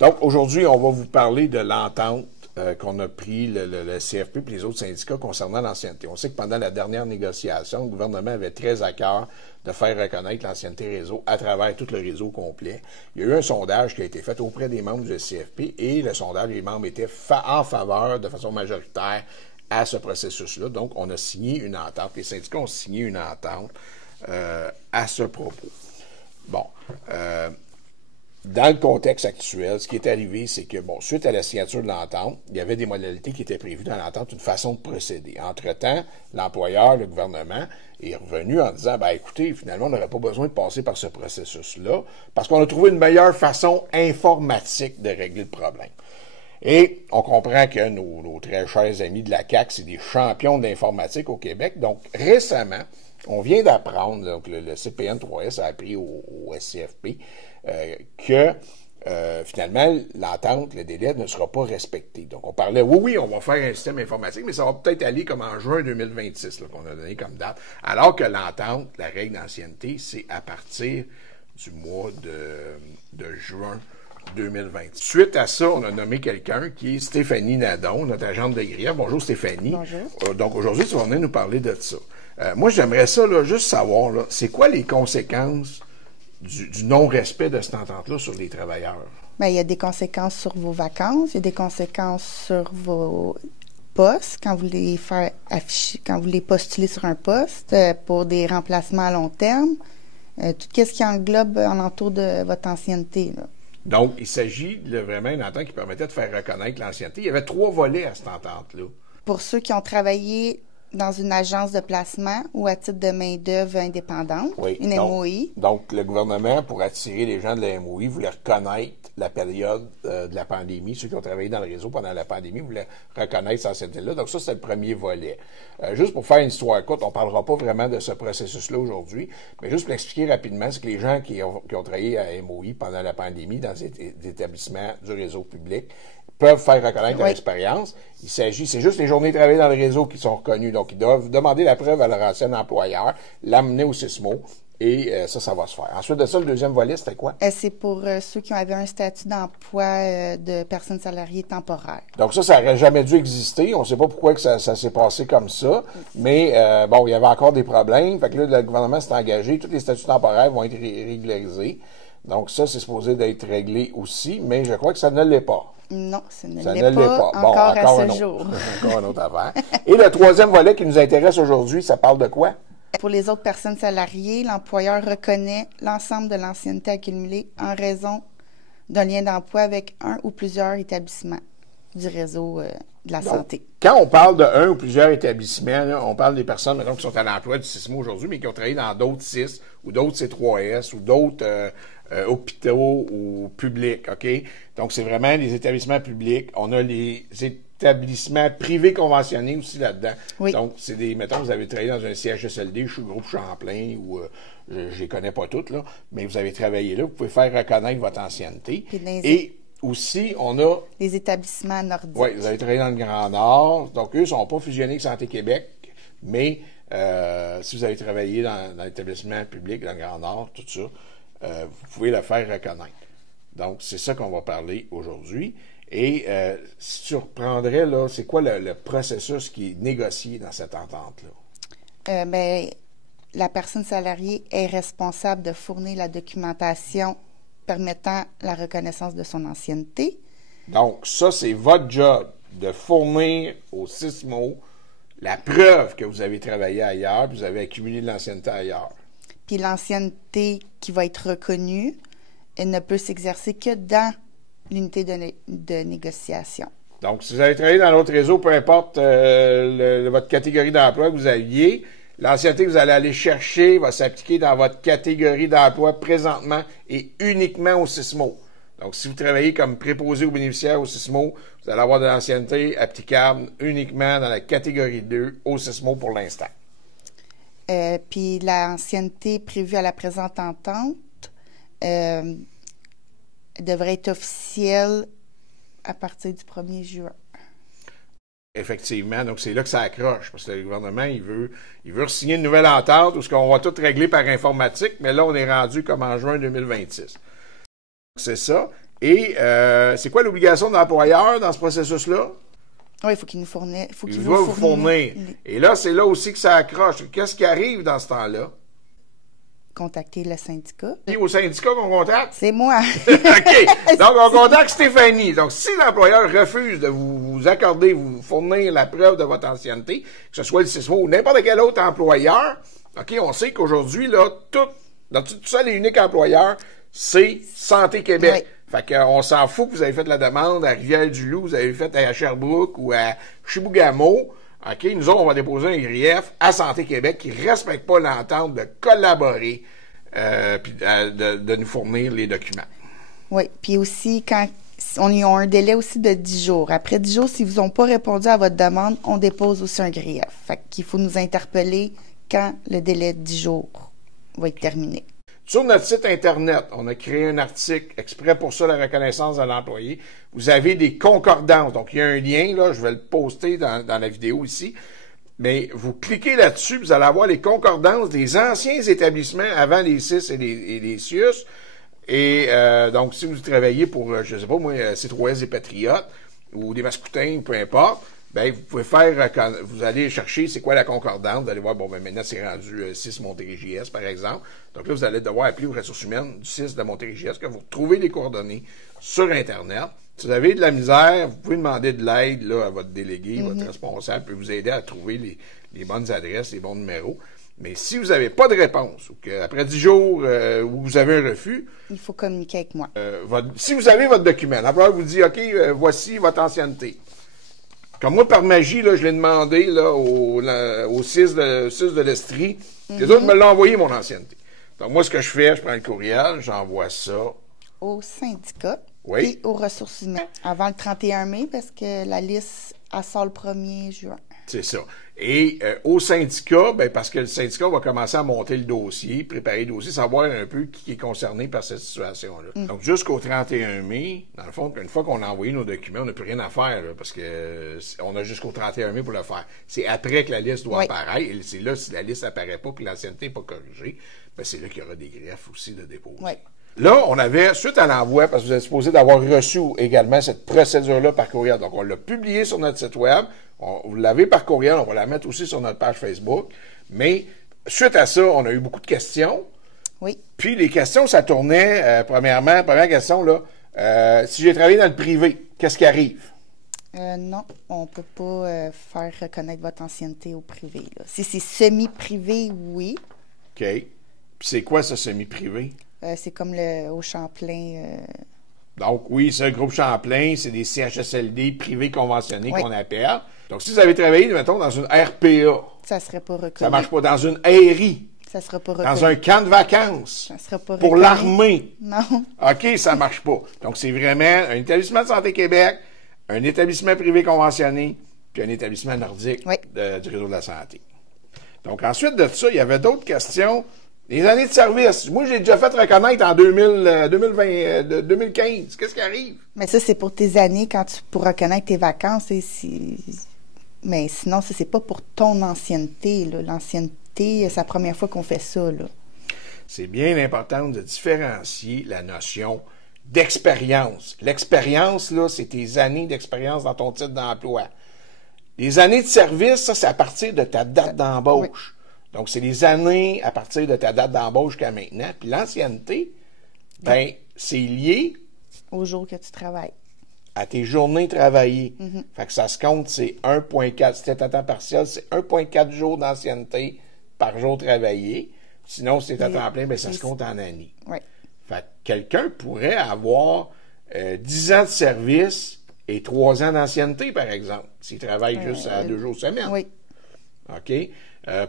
Donc, aujourd'hui, on va vous parler de l'entente qu'on a pris le CFP et les autres syndicats concernant l'ancienneté. On sait que pendant la dernière négociation, le gouvernement avait très à cœur de faire reconnaître l'ancienneté réseau à travers tout le réseau complet. Il y a eu un sondage qui a été fait auprès des membres du CFP et le sondage, les membres étaient en faveur de façon majoritaire à ce processus-là. Donc, on a signé une entente. Les syndicats ont signé une entente à ce propos. Bon. Dans le contexte actuel, ce qui est arrivé, c'est que, bon, suite à la signature de l'entente, il y avait des modalités qui étaient prévues dans l'entente, une façon de procéder. Entre-temps, l'employeur, le gouvernement, est revenu en disant, ben écoutez, finalement, on n'aurait pas besoin de passer par ce processus-là, parce qu'on a trouvé une meilleure façon informatique de régler le problème. Et on comprend que nos très chers amis de la CAQ, c'est des champions de l'informatique au Québec. Donc, récemment, on vient d'apprendre, donc le CPN3S a appris au SCFP, que finalement, l'entente, le délai ne sera pas respecté. Donc, on parlait, oui, on va faire un système informatique, mais ça va peut-être aller comme en juin 2026, qu'on a donné comme date. Alors que l'entente, la règle d'ancienneté, c'est à partir du mois de juin 2020. Suite à ça, on a nommé quelqu'un qui est Stéphanie Nadon, notre agente de grève. Bonjour Stéphanie. Bonjour. Donc aujourd'hui, tu vas venir nous parler de ça. Moi, j'aimerais ça, là, juste savoir, là, c'est quoi les conséquences du non-respect de cette entente-là sur les travailleurs? Bien, il y a des conséquences sur vos vacances, il y a des conséquences sur vos postes, quand vous voulez faire afficher, quand vous voulez postuler sur un poste pour des remplacements à long terme, tout ce qui englobe en entour de votre ancienneté, là. Donc, il s'agit de vraiment d'une entente qui permettait de faire reconnaître l'ancienneté. Il y avait 3 volets à cette entente-là. Pour ceux qui ont travaillé dans une agence de placement ou à titre de main-d'œuvre indépendante, oui, une MOI. Donc, le gouvernement, pour attirer les gens de la MOI, voulait reconnaître la période de la pandémie. Ceux qui ont travaillé dans le réseau pendant la pandémie voulaient reconnaître cette ancienneté-là. Donc, ça, c'est le premier volet. Juste pour faire une histoire courte, on ne parlera pas vraiment de ce processus-là aujourd'hui, mais juste pour l'expliquer rapidement, c'est que les gens qui ont travaillé à MOI pendant la pandémie dans des établissements du réseau public peuvent faire reconnaître leur expérience. C'est juste les journées travaillées dans le réseau qui sont reconnues. Donc, ils doivent demander la preuve à leur ancien employeur, l'amener au SISMO, et ça va se faire. Ensuite de ça, le deuxième volet, c'était quoi? C'est pour ceux qui avaient un statut d'emploi de personnes salariées temporaires. Donc ça n'aurait jamais dû exister. On ne sait pas pourquoi que ça s'est passé comme ça. Mais bon, il y avait encore des problèmes. Fait que là, le gouvernement s'est engagé. Tous les statuts temporaires vont être régularisés. Donc ça, c'est supposé d'être réglé aussi. Mais je crois que ça ne l'est pas. Non, ça ne l'est pas. Bon, encore à ce jour. Encore une autre affaire. Et le troisième volet qui nous intéresse aujourd'hui, ça parle de quoi? Pour les autres personnes salariées, l'employeur reconnaît l'ensemble de l'ancienneté accumulée en raison d'un lien d'emploi avec un ou plusieurs établissements du réseau de la santé. Quand on parle de un ou plusieurs établissements, là, on parle des personnes maintenant, qui sont à l'emploi du SISMO aujourd'hui, mais qui ont travaillé dans d'autres CIS ou d'autres C3S ou d'autres hôpitaux ou publics, OK? Donc, c'est vraiment les établissements publics. On a les établissements privés conventionnés aussi là-dedans. Oui. Donc, c'est des, mettons, vous avez travaillé dans un CHSLD, je suis groupe Champlain, ou je les connais pas toutes, là, mais vous avez travaillé là, vous pouvez faire reconnaître votre ancienneté. Et aussi, on a... les établissements nordiques. Oui, vous avez travaillé dans le Grand Nord, donc eux ne sont pas fusionnés avec Santé Québec, mais si vous avez travaillé dans l'établissement public dans le Grand Nord, tout ça, vous pouvez le faire reconnaître. Donc, c'est ça qu'on va parler aujourd'hui. Et si tu reprendrais, là, c'est quoi le processus qui est négocié dans cette entente-là? Bien, la personne salariée est responsable de fournir la documentation permettant la reconnaissance de son ancienneté. Donc, ça, c'est votre job de fournir au SISMO la preuve que vous avez travaillé ailleurs, puis vous avez accumulé de l'ancienneté ailleurs. Puis l'ancienneté qui va être reconnue, elle ne peut s'exercer que dans l'unité de négociation. Donc, si vous avez travaillé dans l'autre réseau, peu importe votre catégorie d'emploi que vous aviez, l'ancienneté que vous allez aller chercher va s'appliquer dans votre catégorie d'emploi présentement et uniquement au SISMO. Donc, si vous travaillez comme préposé aux bénéficiaires au SISMO, vous allez avoir de l'ancienneté applicable uniquement dans la catégorie 2 au SISMO pour l'instant. Puis l'ancienneté prévue à la présente entente devrait être officielle à partir du 1er juin. Effectivement, donc c'est là que ça accroche, parce que le gouvernement, il veut signer une nouvelle entente où on va tout régler par informatique, mais là, on est rendu comme en juin 2026. C'est ça. Et c'est quoi l'obligation de l'employeur dans ce processus-là? Oui, il faut qu'il nous fournisse. Il va vous fournir. Et là, c'est là aussi que ça accroche. Qu'est-ce qui arrive dans ce temps-là? Contacter le syndicat. Et au syndicat qu'on contacte? C'est moi. OK. Donc, on contacte Stéphanie. Donc, si l'employeur refuse de vous accorder, vous fournir la preuve de votre ancienneté, que ce soit le CISMO ou n'importe quel autre employeur, OK, on sait qu'aujourd'hui, là, tout seul et unique employeur, c'est Santé Québec. Oui. Fait qu'on s'en fout que vous avez fait la demande à Rivière-du-Loup, vous avez fait à Sherbrooke ou à Chibougamau. OK, nous autres, on va déposer un grief à Santé Québec qui ne respecte pas l'entente de collaborer puis de nous fournir les documents. Oui, puis aussi, quand on y a un délai aussi de 10 jours. Après 10 jours, si vous n'ont pas répondu à votre demande, on dépose aussi un grief. Fait qu'il faut nous interpeller quand le délai de 10 jours va être terminé. Sur notre site Internet, on a créé un article exprès pour ça, la reconnaissance de l'employé. Vous avez des concordances. Donc, il y a un lien, là, je vais le poster dans la vidéo ici. Mais vous cliquez là-dessus, vous allez avoir les concordances des anciens établissements avant les CIS et les CIUS. Et donc, si vous travaillez pour, je ne sais pas moi, C3S et Patriotes, ou des Mascoutins, peu importe, ben vous pouvez vous allez chercher c'est quoi la concordance, vous allez voir, bon, ben maintenant c'est rendu 6 Montérégie-Est, par exemple. Donc là, vous allez devoir appeler aux ressources humaines du 6 de Montérégie-Est, que vous retrouvez les coordonnées sur Internet. Si vous avez de la misère, vous pouvez demander de l'aide là, à votre délégué, votre responsable, peut vous aider à trouver les bonnes adresses, les bons numéros. Mais si vous n'avez pas de réponse, ou qu'après 10 jours, où vous avez un refus... Il faut communiquer avec moi. Si vous avez votre document, l'employeur vous dit, OK, voici votre ancienneté. Comme moi, par magie, là, je l'ai demandé là, au 6 de l'Estrie. Les autres me l'ont envoyé, mon ancienneté. Donc, moi, ce que je fais, je prends le courriel, j'envoie ça. Au syndicat et aux ressources humaines. Avant le 31 mai, parce que la liste, elle sort le 1er juin. C'est ça. Et au syndicat, ben, parce que le syndicat va commencer à monter le dossier, préparer le dossier, savoir un peu qui est concerné par cette situation-là. Donc, jusqu'au 31 mai, dans le fond, une fois qu'on a envoyé nos documents, on n'a plus rien à faire, là, parce que on a jusqu'au 31 mai pour le faire. C'est après que la liste doit apparaître, et c'est là, si la liste n'apparaît pas, que l'ancienneté n'est pas corrigée, ben, c'est là qu'il y aura des griefs aussi de déposer. Oui. Là, on avait, suite à l'envoi, parce que vous êtes supposé d'avoir reçu également cette procédure-là par courriel. Donc, on l'a publié sur notre site web. Vous l'avez par courriel. On va la mettre aussi sur notre page Facebook. Mais, suite à ça, on a eu beaucoup de questions. Oui. Puis, les questions, ça tournait, première question, là, si j'ai travaillé dans le privé, qu'est-ce qui arrive? Non, on ne peut pas faire reconnaître votre ancienneté au privé. Là. Si c'est semi-privé, oui. OK. Puis, c'est quoi, ce semi-privé? C'est comme au Champlain. Donc, oui, c'est un groupe Champlain, c'est des CHSLD privés conventionnés qu'on appelle. Donc, si vous avez travaillé, mettons, dans une RPA, ça ne serait pas reconnu. Ça ne marche pas. Dans une ARI, ça ne sera pas reconnu. Dans un camp de vacances, ça sera pas pour reconnu. l'armée. Non. OK, ça ne marche pas. Donc, c'est vraiment un établissement de Santé Québec, un établissement privé conventionné, puis un établissement nordique du réseau de la santé. Donc, ensuite de ça, il y avait d'autres questions. Les années de service. Moi, j'ai déjà fait reconnaître en 2015. Qu'est-ce qui arrive? Mais ça, c'est pour tes années pour reconnaître tes vacances. Mais sinon, ça, c'est pas pour ton ancienneté. L'ancienneté, c'est la première fois qu'on fait ça. Là. C'est bien important de différencier la notion d'expérience. L'expérience, là, c'est tes années d'expérience dans ton titre d'emploi. Les années de service, ça, c'est à partir de ta date d'embauche. Oui. Donc, c'est les années à partir de ta date d'embauche jusqu'à maintenant. Puis l'ancienneté, ben, c'est lié au jour que tu travailles. À tes journées travaillées. Fait que ça se compte, c'est 1,4. Si t'es à temps partiel, c'est 1,4 jours d'ancienneté par jour travaillé. Sinon, si t'es à temps plein, ben, ça se compte en années. Oui. Fait que quelqu'un pourrait avoir 10 ans de service et 3 ans d'ancienneté, par exemple, s'il travaille juste à 2 jours semaine. Oui. OK?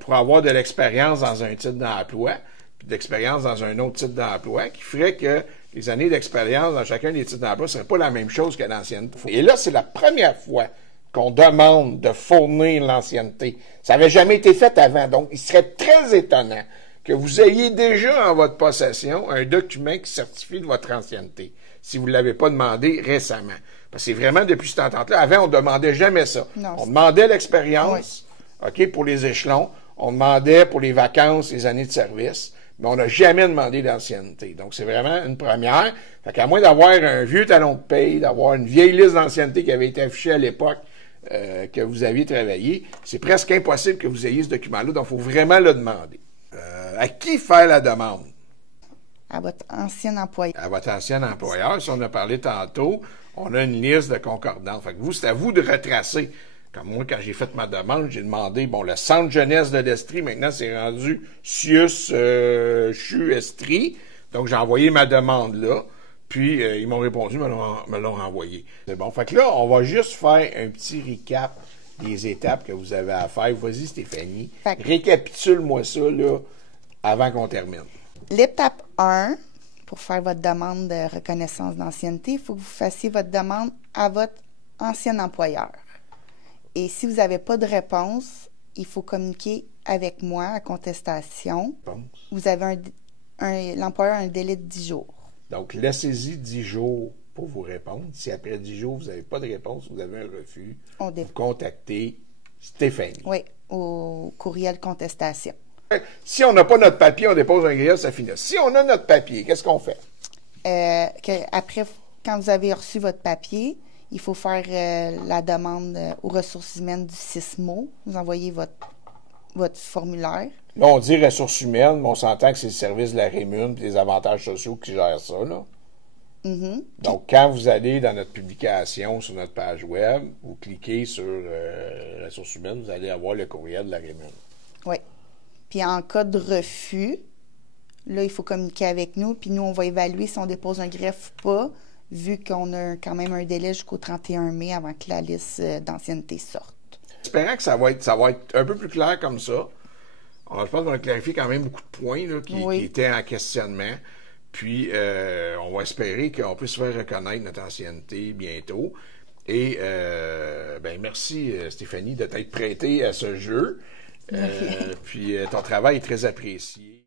Pour avoir de l'expérience dans un titre d'emploi, puis de l'expérience dans un autre titre d'emploi, qui ferait que les années d'expérience dans chacun des titres d'emploi ne seraient pas la même chose que l'ancienneté. Et là, c'est la première fois qu'on demande de fournir l'ancienneté. Ça n'avait jamais été fait avant, donc il serait très étonnant que vous ayez déjà en votre possession un document qui certifie de votre ancienneté, si vous ne l'avez pas demandé récemment. Parce que c'est vraiment depuis cette entente-là. Avant, on ne demandait jamais ça. Non, on demandait l'expérience. OK, pour les échelons, on demandait pour les vacances, les années de service, mais on n'a jamais demandé d'ancienneté. Donc, c'est vraiment une première. Fait qu'à moins d'avoir un vieux talon de paye, d'avoir une vieille liste d'ancienneté qui avait été affichée à l'époque que vous aviez travaillé, c'est presque impossible que vous ayez ce document-là. Donc, il faut vraiment le demander. À qui faire la demande? À votre ancien employeur. À votre ancien employeur. Si on a parlé tantôt, on a une liste de concordance. Fait que vous, c'est à vous de retracer. Comme moi, quand j'ai fait ma demande, j'ai demandé, bon, le centre jeunesse de l'Estrie, maintenant, c'est rendu Sius CHU Estrie. Donc, j'ai envoyé ma demande là. Puis, ils m'ont répondu, me l'ont renvoyé. C'est bon. Fait que là, on va juste faire un petit recap des étapes que vous avez à faire. Vas-y, Stéphanie. Récapitule-moi ça, là, avant qu'on termine. L'étape 1, pour faire votre demande de reconnaissance d'ancienneté, il faut que vous fassiez votre demande à votre ancien employeur. Et si vous n'avez pas de réponse, il faut communiquer avec moi à contestation. Vous avez l'employeur a un délai de 10 jours. Donc, laissez-y 10 jours pour vous répondre. Si après 10 jours, vous n'avez pas de réponse, vous avez un refus, vous contactez Stéphanie. Oui, au courriel contestation. Si on n'a pas notre papier, on dépose un grief, ça finit. Si on a notre papier, qu'est-ce qu'on fait? Après, quand vous avez reçu votre papier, il faut faire la demande aux ressources humaines du SISMO. Vous envoyez votre formulaire. Là, on dit ressources humaines, mais on s'entend que c'est le service de la Rémun et des avantages sociaux qui gèrent ça, là. Mm-hmm. Donc, quand vous allez dans notre publication sur notre page web, vous cliquez sur ressources humaines, vous allez avoir le courriel de la Rémun. Oui. Puis en cas de refus, là, il faut communiquer avec nous, puis nous, on va évaluer si on dépose un greffe ou pas, vu qu'on a quand même un délai jusqu'au 31 mai avant que la liste d'ancienneté sorte. Espérant que ça va être un peu plus clair comme ça. Alors, je pense qu'on a clarifié quand même beaucoup de points là, qui étaient en questionnement. Puis, on va espérer qu'on puisse faire reconnaître notre ancienneté bientôt. Et, merci Stéphanie de t'être prêtée à ce jeu. Puis, ton travail est très apprécié.